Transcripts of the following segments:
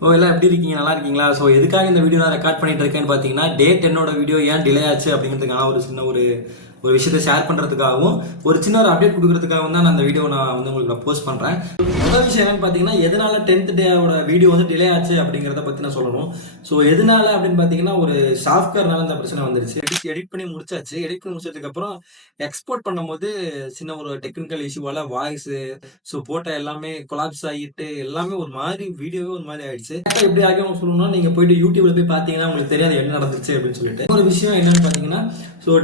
எல்லாம் எப்படி இருக்கீங்க? நல்லா இருக்கீங்களா? ஸோ எதுக்காக இந்த வீடியோ நான் ரெக்கார்ட் பண்ணிட்டு இருக்கேன்னு பார்த்தீங்கன்னா, டே 10ஓட வீடியோ ஏன் டிலே ஆச்சு அப்படிங்கிறதுக்கான ஒரு சின்ன ஒரு விஷயத்தை ஷேர் பண்ணுறதுக்காகவும் ஒரு சின்ன ஒரு அப்டேட் கொடுக்கறதுக்காகவும் தான் நான் அந்த வீடியோ உங்களுக்கு போஸ்ட் பண்ணுறேன். முதல் விஷயம் என்னன்னு பார்த்தீங்கன்னா, எதனால 10th டேவோட வீடியோ டிலே ஆச்சு அப்படிங்கிறத பற்றி நான் சொல்லணும். ஸோ எதனால அப்படின்னு பார்த்தீங்கன்னா, ஒரு சாஃப்ட்வேர்னால இந்த பிரச்சனை வந்துருச்சு. எடிட் பண்ணி முடிச்சாச்சு. எடிட் பண்ணி முடிச்சதுக்கப்புறம் எக்ஸ்போர்ட் பண்ணும்போது சின்ன ஒரு டெக்னிக்கல் இஷ்யூவால வாய்ஸு போட்ட எல்லாமே கொலாப்ஸ் ஆகிட்டு எல்லாமே ஒரு மாதிரி வீடியோவே ஒரு மாதிரி ஆயிடுச்சு. எப்படி ஆகும் சொல்லணும்னா, நீங்க போயிட்டு யூடியூப்ல போய் பார்த்தீங்கன்னா உங்களுக்கு தெரியாது என்ன நடந்துச்சு அப்படின்னு சொல்லிட்டு. ஒரு விஷயம் என்னன்னு பார்த்தீங்கன்னா,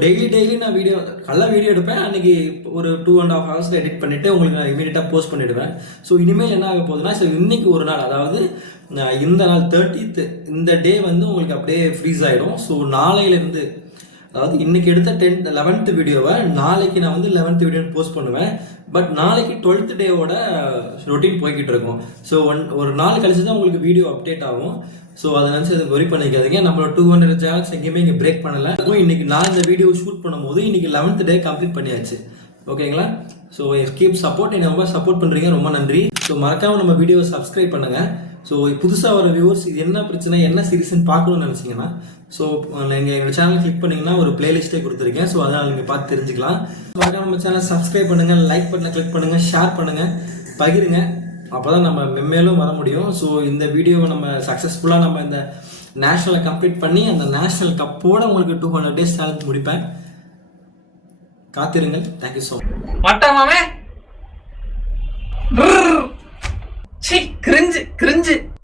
டெய்லி நான் நல்லா வீடியோ எடுப்பேன். அன்னைக்கு ஒரு 2.5 hours எடிட் பண்ணிட்டு உங்களுக்கு நான் இமீடியட்டா போஸ்ட் பண்ணிடுவேன். இனிமேல் என்ன ஆக போகுதுன்னா, இன்னைக்கு ஒரு நாள், அதாவது இந்த நாள் 30th இந்த டே உங்களுக்கு அப்படியே ஃப்ரீஸ் ஆயிடும். நாளையிலிருந்து, அதாவது இன்னைக்கு எடுத்த 11th வீடியோவை நாளைக்கு நான் 11th வீடியோ போஸ்ட் பண்ணுவேன். பட் நாளைக்கு 12th டேவோட ரொட்டீன் போய்கிட்டு இருக்கும். ஒரு நாள் கழிச்சு தான் உங்களுக்கு வீடியோ அப்டேட் ஆகும். அதை நினச்சி அதை ஒரி பண்ணிக்காதீங்க. நம்மளோட 200 சேனல்ஸ் எங்கேயுமே இங்கே பிரேக் பண்ணல. இன்னைக்கு நான் இந்த வீடியோ ஷூட் பண்ணும்போது இன்னைக்கு 11th டே கம்ப்ளீட் பண்ணியாச்சு. ஓகேங்களா? Keep support. என்னை ரொம்ப சப்போர்ட் பண்ணுறீங்க, ரொம்ப நன்றி. மறக்காம நம்ம வீடியோவை சப்ஸ்கிரைப் பண்ணுங்க. புதுசாக வர வியூவர்ஸ் இது என்ன பிரச்சனை, என்ன சீரிஸ்ன்னு பார்க்கணும்னு நினச்சிங்கன்னா, நீங்கள் எங்கள் சேனல் கிளிக் பண்ணிங்கன்னா ஒரு பிளேலிஸ்ட்டே கொடுத்துருக்கேன். அதனால் நீங்கள் பார்த்து தெரிஞ்சுக்கலாம். மறக்காம நம்ம சேனல் சப்ஸ்கிரைப் பண்ணுங்கள், லைக் பட்டனை கிளிக் பண்ணுங்கள், ஷேர் பண்ணுங்கள், பகிருங்க. அப்போ தான் நம்ம மென்மேலும் வர முடியும். இந்த வீடியோவை நம்ம சக்ஸஸ்ஃபுல்லாக நம்ம இந்த நேஷனலை கம்ப்ளீட் பண்ணி அந்த நேஷனல் கப்போட உங்களுக்கு 200 days சேலஞ்ச் முடிப்பேன். காத்திருங்கள். Thank you so much. கிரிஞ்சு